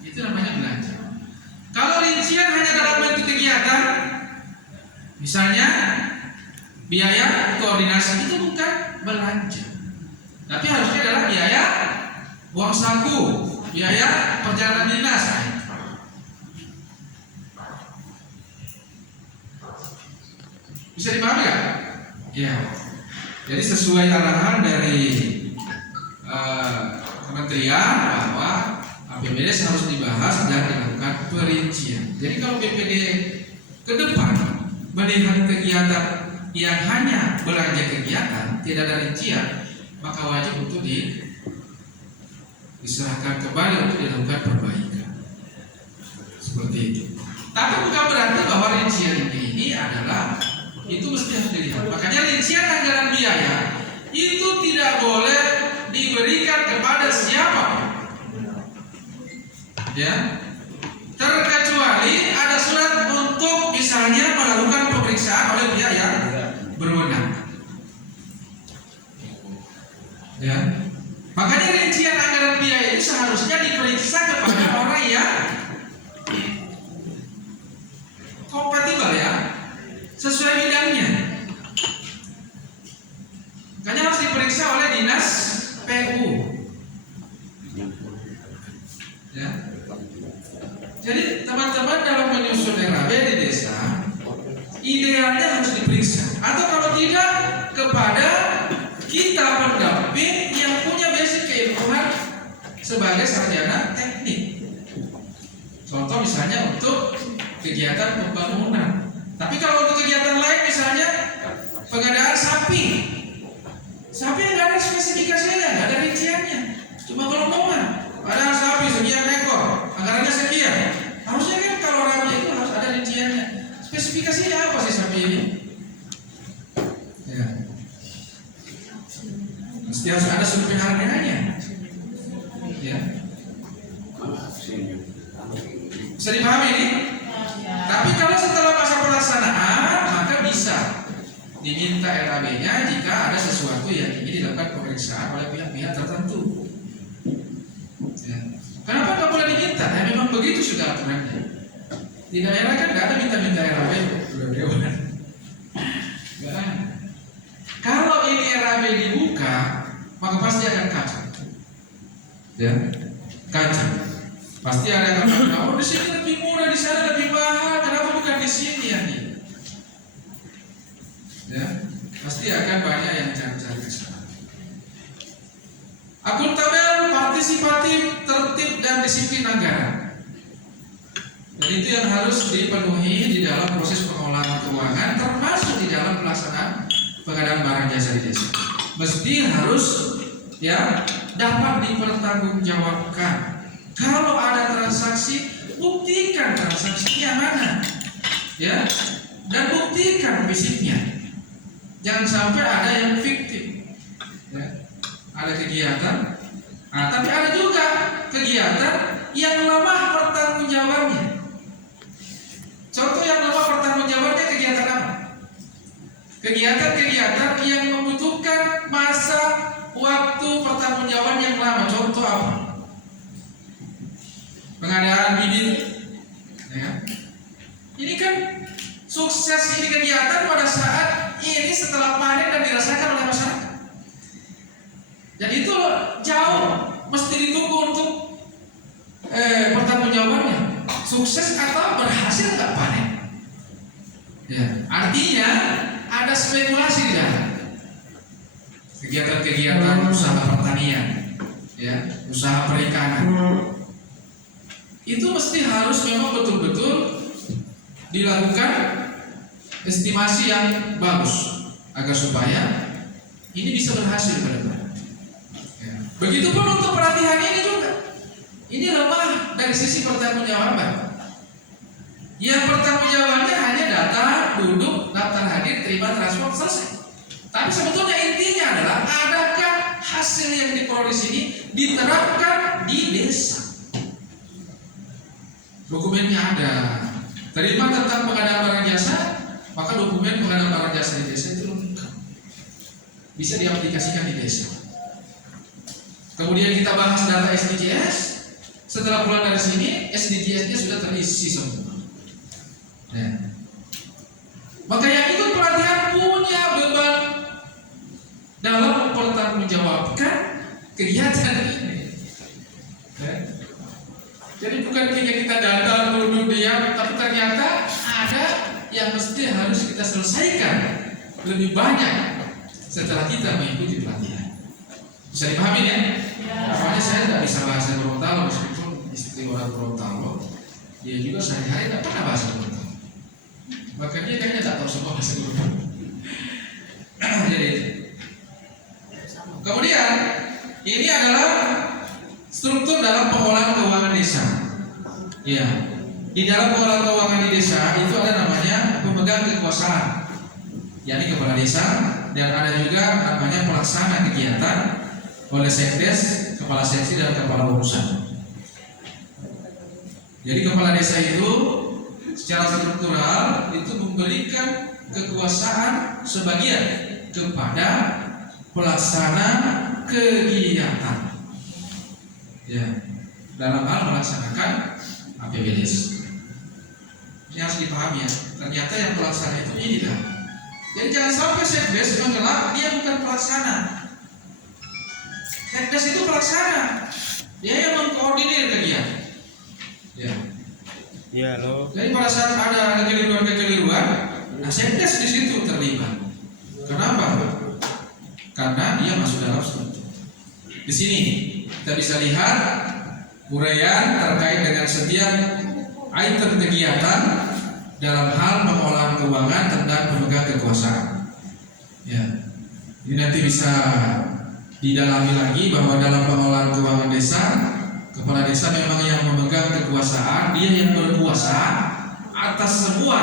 itu namanya belanja. Kalau rincian hanya dalam bentuk kegiatan, misalnya biaya koordinasi, itu bukan belanja, tapi harusnya adalah biaya uang saku, biaya perjalanan dinas. Bisa dipahami nggak? Ya. Jadi sesuai arahan dari kementerian bahwa APBD harus dibahas dan dilakukan perincian. Jadi kalau BPD ke depan melihat kegiatan yang hanya belanja kegiatan, tidak ada rincian, maka wajib untuk diserahkan kembali untuk dilakukan perbaikan. Seperti itu. Tapi bukan berarti bahwa rincian ini adalah itu mesti harus dilihat. Makanya rincian anggaran biaya itu tidak boleh diberikan kepada siapa, ya, terkecuali ada surat untuk misalnya melakukan pemeriksaan oleh pihak yang berwenang, ya. Makanya rincian anggaran biaya itu seharusnya diperiksa kepada orang yang kompatibel, ya, sesuai bidangnya. Makanya harus diperiksa oleh dinas PU, ya. Jadi teman-teman dalam menyusun RAB di desa, idealnya harus diperiksa, atau kalau tidak kepada kita pendamping yang punya basic keilmuan sebagai sarjana teknik. Contoh misalnya untuk kegiatan pembangunan. Tapi kalau untuk kegiatan lain, misalnya pengadaan sapi yang nggak ada spesifikasinya, nggak ada rinciannya, cuma kelompokan. Ada sapi sekian ekor, anggarannya sekian. Harusnya kan kalau RAB itu harus ada rinciannya. Spesifikasinya apa sih sapi ini? Ya. Mesti harus ada survei harganya. Ya. Bisa dipahami ini? Tapi kalau setelah masa pelaksanaan, maka bisa diminta RAB-nya jika ada sesuatu yang ingin dilakukan pemeriksaan oleh pihak-pihak tertentu. Ya. Kenapa nggak boleh diminta? Ya memang begitu sudah aturannya. Di daerah kan nggak ada minta-minta RAB. Kalau ini RAB dibuka, maka pasti akan kacau. Ya, kacau. Pasti ada yang bilang, oh di sini lebih murah, di sana lebih mahal. Kenapa bukan di sini ya? Ya, pasti akan banyak yang cari-cari ke sana. Akuntabel, partisipatif, tertib dan disiplin anggaran. Dan itu yang harus dipenuhi di dalam proses pengelolaan keuangan, termasuk di dalam pelaksanaan pengadaan barang jasa di desa. Mesti harus, ya, dapat dipertanggungjawabkan. Kalau ada transaksi, buktikan transaksinya mana, ya, dan buktikan fisiknya. Jangan sampai ada yang fiktif, ya. Ada kegiatan, tapi ada juga kegiatan yang lemah pertanggungjawabannya. Contoh yang lemah pertanggungjawabannya kegiatan apa? Kegiatan-kegiatan yang membutuhkan masa waktu pertanggungjawaban yang lama. Contoh apa? Pengadaan bibit, ya. Ini kan sukses ini kegiatan pada saat ini setelah panen dan dirasakan oleh masyarakat. Dan itu jauh mesti ditunggu untuk pertanggungjawabannya. Sukses atau berhasil nggak panen? Ya, artinya ada spekulasi di dalam kegiatan-kegiatan usaha pertanian, ya, usaha perikanan. Itu mesti harus memang betul-betul dilakukan estimasi yang bagus agar supaya ini bisa berhasil ke depan. Ya. Begitupun untuk pelatihan ini juga. Ini lemah dari sisi pertanggungjawaban. Yang pertanggungjawabannya hanya datang, duduk, daftar hadir, terima transport, selesai. Tapi sebetulnya intinya adalah adakah hasil yang diperoleh sini diterapkan di desa. Dokumennya ada. Terima tentang pengadaan barang jasa, maka dokumen pengadaan barang jasa di desa itu lengkap. Bisa diaplikasikan di desa. Kemudian kita bahas data SDGs, Setelah pulang dari sini, SDGs-nya sudah terisi semua. Nah, maka yang ikut pelatihan punya beban dalam mempertanggungjawabkan kegiatan ini. Ya. Jadi bukan kita datang duduk diam, tapi ternyata ada yang mesti harus kita selesaikan lebih banyak setelah kita mengikuti pelatihan. Bisa dipahami ya? Makanya saya tidak bisa bahasa Gorontalo, meskipun istri orang Gorontalo, dia juga sehari-hari tidak pernah bahasa Gorontalo. Maka dia kayaknya tak tahu semua bahasa Gorontalo. Jadi, kemudian ini adalah struktur dalam pengolahan keuangan desa. Ya, di dalam pengolahan keuangan di desa itu ada namanya pemegang kekuasaan, yakni kepala desa, dan ada juga namanya pelaksana kegiatan oleh sekdes, kepala seksi dan kepala urusan. Jadi kepala desa itu secara struktural itu memberikan kekuasaan sebagian kepada pelaksana kegiatan. Ya, dalam hal melaksanakan APBDes. Ini harus dipahami ya. Ternyata yang pelaksana itu ini dah. Jadi jangan sampai sekdes mengelak dia bukan pelaksana. Sekdes itu pelaksana. Dia yang mengkoordinir kegiatan. Ya. Iya loh. Jadi pada saat ada kekeliruan, nah sekdes di situ terlibat. Kenapa? Karena dia masuk dalam struktur. Di sini kita bisa lihat uraian terkait dengan setiap item kegiatan dalam hal pengolahan keuangan tentang pemegang kekuasaan. Ya, ini nanti bisa didalami lagi bahwa dalam pengolahan keuangan desa, kepala desa memang yang memegang kekuasaan, dia yang berkuasa atas semua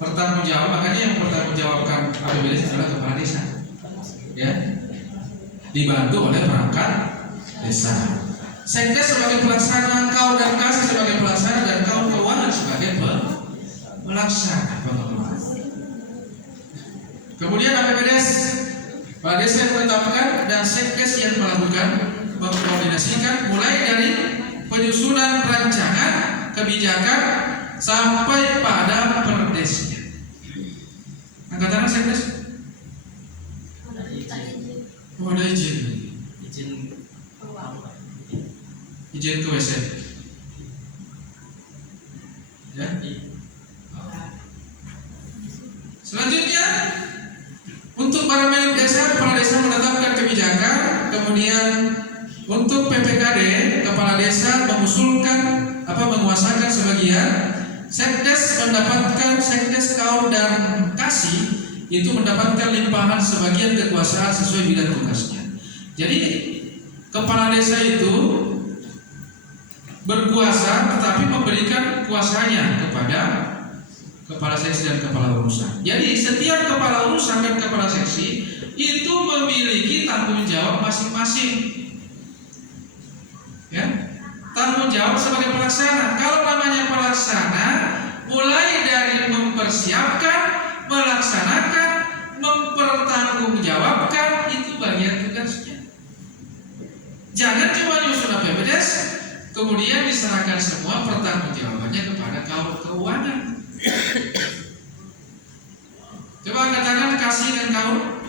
pertanggungjawab. Makanya yang bertanggungjawabkan APBD adalah kepala desa. Ya, dibantu oleh perangkat desa. Sekdes sebagai pelaksana, kaum dan kasih sebagai pelaksana, dan kaum keuangan sebagai pelaksana pengelola. Kemudian APBDes, kepala desa yang menetapkan dan sekdes yang melakukan mengkoordinasikan mulai dari penyusunan rancangan kebijakan sampai pada perdesnya. Angkatan sekdes? Oh, ada izin. Izin ke WC. Ya. Selanjutnya, untuk para milik desa, kepala desa menetapkan kebijakan. Kemudian untuk PPKD, kepala desa menguasakan sebagian. Sekdes mendapatkan, sekdes kaum dan kasih itu mendapatkan limpahan sebagian kekuasaan sesuai bidang tugasnya. Jadi kepala desa itu berkuasa tetapi memberikan kuasanya kepada kepala seksi dan kepala urusan. Jadi setiap kepala urusan dan kepala seksi itu memiliki tanggung jawab masing-masing. Ya, tanggung jawab sebagai pelaksana. Kalau namanya pelaksana, mulai dari mempersiapkan, melaksanakan, mempertanggungjawabkan, itu bagian tugasnya. Jangan cuma nyusun APBDes, kemudian diserahkan semua pertanggungjawabannya kepada kaum keuangan. Coba katakan kasih dan kaum.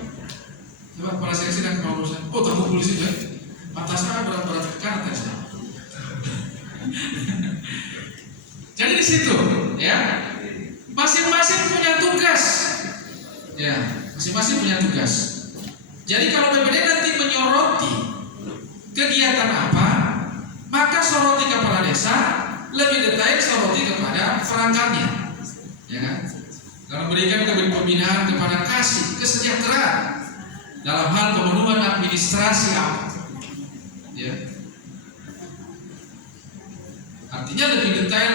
Coba kepala seksi dan kepala urusan. Oh, takut polisi kan? Atasnya berat-berat ke atas. Jadi di situ, ya, masing-masing punya tugas. Ya, masing-masing punya tugas. Jadi kalau PPD nanti menyoroti kegiatan apa, maka soroti kepala desa, lebih detail soroti kepada perangkatnya, ya kan? Kalau memberikan pembinaan kepada kasih kesejahteraan dalam hal pemenuhan administrasi apa, ya. Artinya lebih detail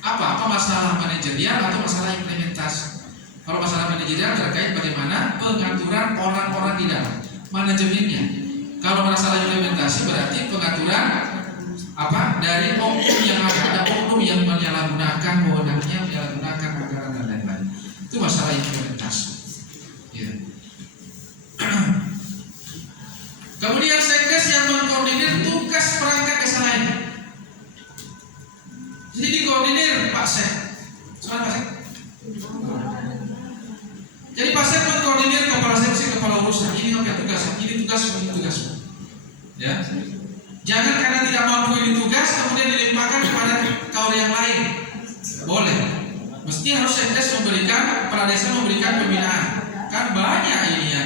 apa masalah manajerial atau masalah implementasi. Kalau masalah manajerial terkait bagaimana pengaturan orang-orang di dalam manajemennya. Kalau masalah implementasi berarti pengaturan dari oknum yang ada oknum yang menyalahgunakan wewenangnya, menyalahgunakan anggaran dan lain-lain. Itu masalah implementasi. Ya. Kemudian sekdes yang mengkoordinir tugas perangkat desa lain. Pasek. Soalnya Pasek. Jadi Pasek mengkoordinir kepala seksi, kepala urusan. Ini oke tugas, ini tugas. Ya. Jangan karena tidak mampu ini tugas kemudian dilimpahkan kepada kawan yang lain. Boleh. Mesti harus sekdes memberikan, kepala desa memberikan pembinaan. Kan banyak ini ya.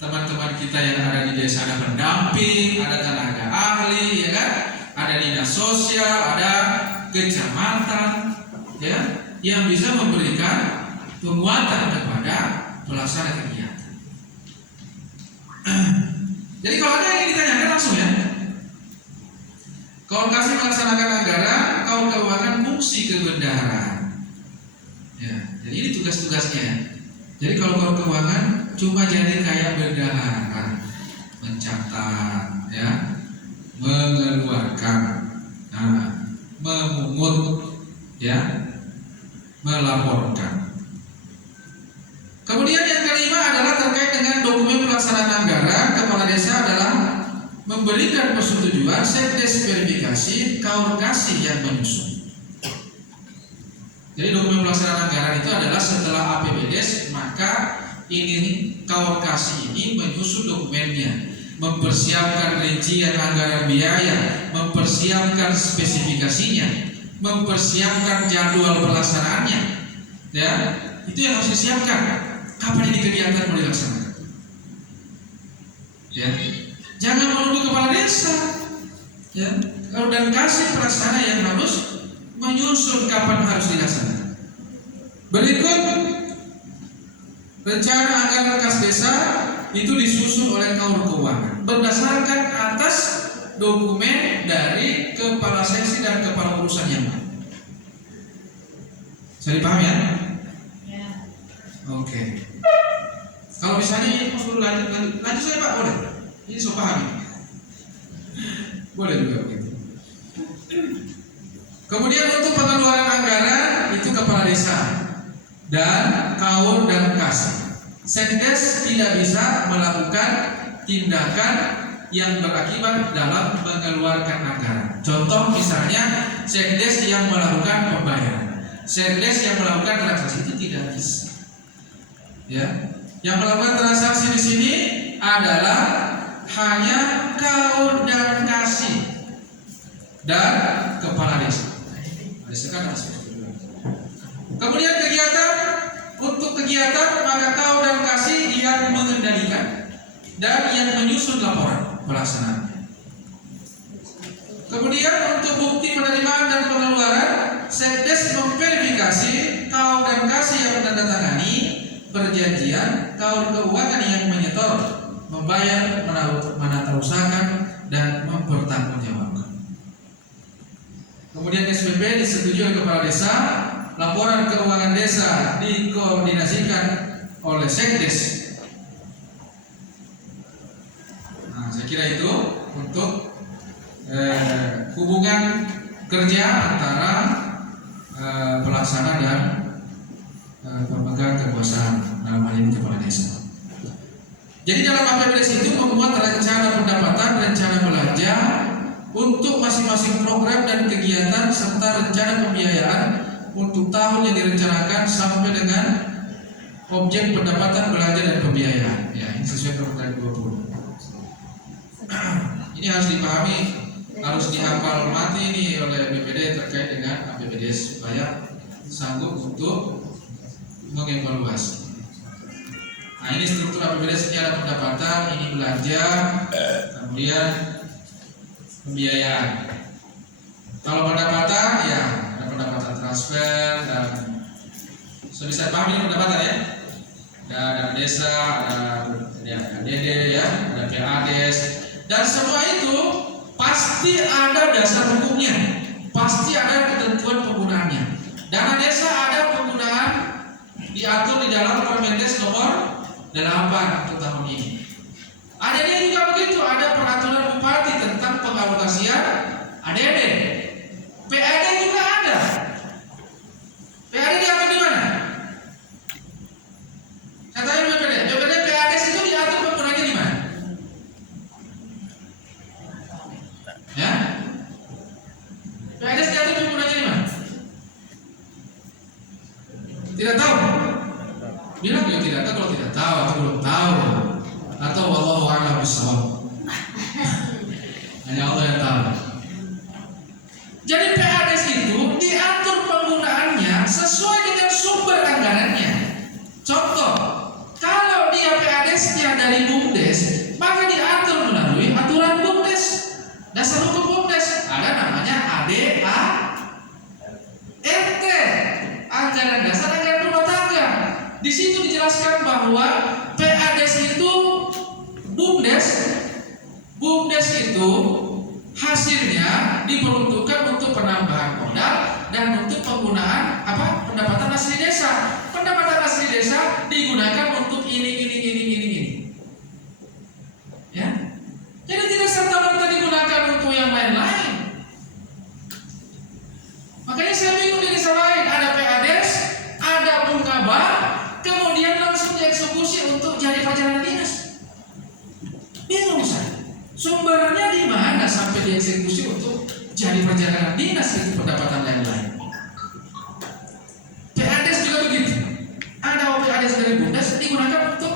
Teman-teman kita yang ada di desa, ada pendamping, ada tenaga ahli, ya kan? Ada dinas sosial, ada kecamatan, ya, yang bisa memberikan penguatan kepada pelaksana kegiatan. Jadi kalau ada yang ditanyakan langsung ya. Kawan kasih melaksanakan anggaran, kawan keuangan fungsi kebendaharaan. Ya, jadi ini tugas-tugasnya. Jadi kalau kawan keuangan cuma jadi kayak bendahara, mencatat, ya, mengeluarkan, memungut, ya, melaporkan. Kemudian yang kelima adalah terkait dengan dokumen pelaksanaan anggaran. Kepala desa adalah memberikan persetujuan sekdes verifikasi kawan kasih yang menyusun. Jadi dokumen pelaksanaan anggaran itu adalah setelah APBDes, maka ini kawan kasih ini menyusun dokumennya, mempersiapkan rincian anggaran biaya, mempersiapkan spesifikasinya, mempersiapkan jadwal pelaksanaannya. Ya, itu yang harus disiapkan. Kapan ini kegiatan mau dilaksanakan? Ya, jangan menuduh kepala desa. Ya, dan kasih pelaksana yang harus menyusun kapan harus dilaksanakan. Berikut rencana anggaran kas desa itu disusun oleh kawan keuangan berdasarkan atas dokumen dari kepala seksi dan kepala urusan yang lain. Bisa dipahami ya? Ya. Oke. Kalau misalnya suruh lanjut saya Pak, boleh. Ini so pahami. Boleh juga begitu. Kemudian untuk pengeluaran anggaran itu kepala desa dan kawan dan kasih. Sekdes tidak bisa melakukan tindakan yang berakibat dalam mengeluarkan anggaran. Contoh misalnya sekdes yang melakukan pembayaran, sekdes yang melakukan transaksi itu tidak bisa. Ya, yang melakukan transaksi di sini adalah hanya kawan dan kasih dan kepala desa. Kemudian untuk kegiatan maka kawan dan kasih yang mengendalikan dan yang menyusun laporan pelaksanaannya. Kemudian untuk bukti penerimaan dan pengeluaran, sekdes memverifikasi kawan dan kasih yang menandatangani perjanjian, kawan keuangan yang menyetor, membayar, menatausahakan dan mempertanggungjawabkan. Kemudian SPP disetujui oleh kepala desa, laporan keuangan desa dikoordinasikan oleh sekdes. Nah, saya kira itu untuk hubungan kerja antara pelaksana dan pemegang kekuasaan dalam hal ini kepala desa. Jadi dalam APBDes itu membuat rencana pendapatan, rencana belanja untuk masing-masing program dan kegiatan serta rencana pembiayaan untuk tahun yang direncanakan sampai dengan objek pendapatan, belanja dan pembiayaan. Ya, ini sesuai Perpres 20. Ini harus dipahami, harus dihafal mati ini oleh BPD terkait dengan APBDes supaya sanggup untuk mengevaluasi. Nah, ini struktur APBDes, ini ada pendapatan, ini belanja, kemudian pembiayaan. Kalau pendapatan ya ada pendapatan transfer dan bisa paham ini pendapatan ya. Ada dana desa, ada DD ya, ada PADes dan semua itu pasti ada dasar hukumnya, pasti ada ketentuan penggunaannya. Dana desa ada penggunaan diatur di dalam Permendes nomor 8 untuk tahun ini. ADD juga begitu, ada peraturan bupati tentang pengalokasian ADD. PAD juga ada. PAD diatur di mana? Saya tanya BPD, PAD itu diatur penggunaannya di mana? Ya? PAD diatur penggunaannya di mana? Tidak tahu. Bilang dia tidak tahu, kalau tidak tahu atau belum tahu atau wallahu a'lam bishawab. Hanya Allah yang tahu. Jadi PADS itu diatur penggunaannya sesuai dengan sumber anggarannya. Contoh, kalau dia PADS-nya dari BUMDes, maka diatur melalui aturan BUMDes. Dasar hukum BUMDes ada namanya ADART, anggaran dasar anggaran rumah tangga. Di situ dijelaskan bahwa PADS itu BUMDes itu hasilnya diperuntukkan untuk penambahan modal dan untuk penggunaan pendapatan asli desa. Pendapatan asli desa digunakan untuk ini. Ya. Jadi tidak serta-merta digunakan untuk yang lain-lain. Makanya saya bingung di desa lain ada PADS, ada Bungkaba, kemudian langsung dieksekusi untuk jadi pajaran dinas. Bingung saya. Sumbernya di mana sampai dieksekusi untuk jadi perjalanan dinas itu pendapatan yang lain. PADS juga begitu. Ada PADS dari BUMDes digunakan untuk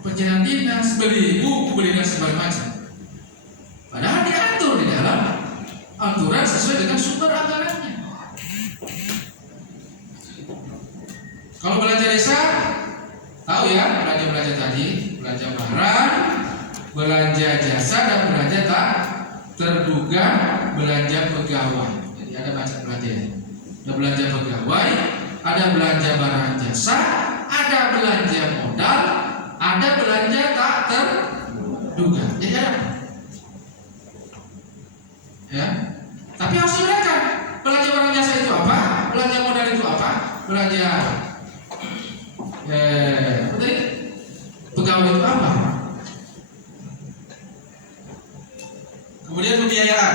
perjalanan dinas, beli buku, beli dan sebagainya macam. Padahal diatur di dalam aturan sesuai dengan sumber anggarannya. Kalau belanja desa, tahu ya belanja tadi, belanja barang, belanja jasa dan belanja tak terduga, belanja pegawai. Jadi ada macam belanja. Ada belanja pegawai, ada belanja barang jasa, ada belanja modal, ada belanja tak terduga. Jadi ada. Ya. Tapi harus dibedakan. Belanja barang jasa itu apa? Belanja modal itu apa? Belanja pegawai itu apa? Kemudian pembiayaan.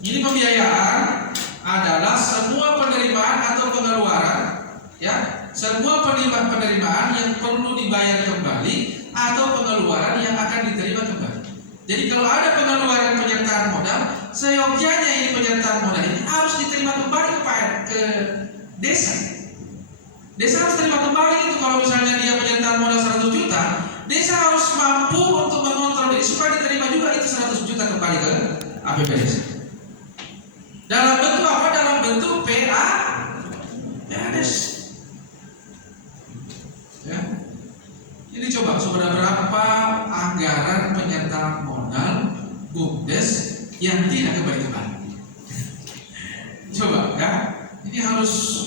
Ini pembiayaan adalah semua penerimaan atau pengeluaran, ya, semua penerimaan yang perlu dibayar kembali atau pengeluaran yang akan diterima kembali. Jadi kalau ada pengeluaran penyertaan modal, seyogyanya ini penyertaan modal ini harus diterima kembali ke desa. Desa harus terima kembali itu. Kalau misalnya dia penyertaan modal 100 juta, desa harus mampu untuk mengontrol diri supaya diterima juga itu 100 juta kembali ke APBD. Dalam bentuk apa? Dalam bentuk PADS. Ya. Ini coba seberapa anggaran penyertaan modal BUMDes yang tidak kembali. Coba ya. Ini harus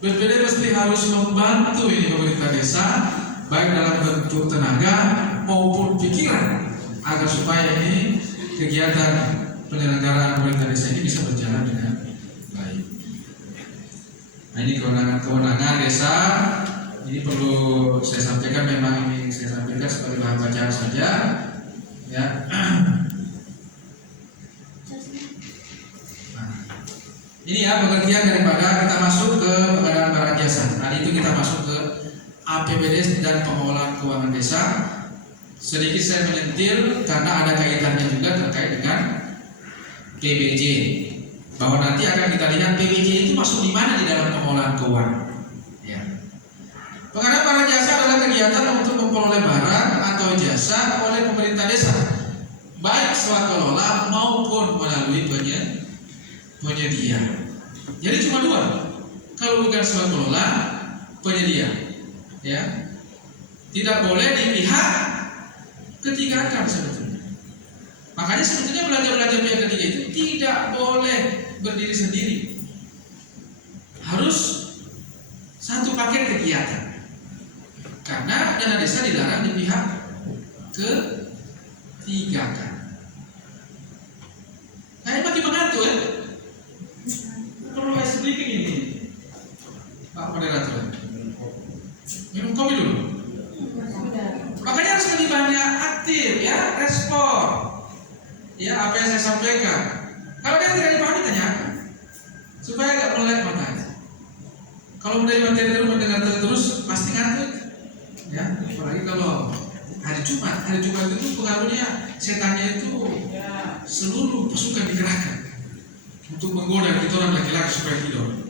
BPD mesti harus membantu ini pemerintah desa baik dalam bentuk tenaga maupun pikiran agar supaya ini kegiatan penyelenggaraan pemerintah desa ini bisa berjalan dengan baik. Nah, ini kewenangan desa. Ini perlu saya sampaikan, memang ini saya sampaikan sebagai bahan bacaan saja, ya. Ini ya pengertian daripada kita masuk ke pengadaan barang jasa. Tadi itu kita masuk ke APBD dan pengelolaan keuangan desa. Sedikit saya menyentil karena ada kaitannya juga terkait dengan PBJ. Bahwa nanti akan kita lihat PBJ itu masuk di mana di dalam pengelolaan keuangan. Ya. Pengadaan barang jasa adalah kegiatan untuk memperoleh barang atau jasa oleh pemerintah desa, baik swakalola maupun melalui penyedia. Jadi cuma dua. Kalau bukan swakalola, penyedia, ya, tidak boleh di pihak ketiga kan sebetulnya. Makanya sebetulnya belanja pihak ketiga itu tidak boleh berdiri sendiri, harus satu paket kegiatan. Karena dana desa dilarang di pihak ketiga kan. Nah, ini bagi mengatur ya. Perlu saya sedikit ini, Pak Moderator. Minum kopi dulu. Makanya harus lebih banyak aktif ya, respon. Ya, apa yang saya sampaikan. Kalau dia tidak dipahami, tanyakan supaya nggak melek matanya. Kalau udah materi terus mendengar terus pasti ngantuk. Ya, apalagi kalau hari Jumat itu pengaruhnya setannya itu seluruh pasukan dikerahkan untuk menggoda kita orang laki-laki supaya tidur.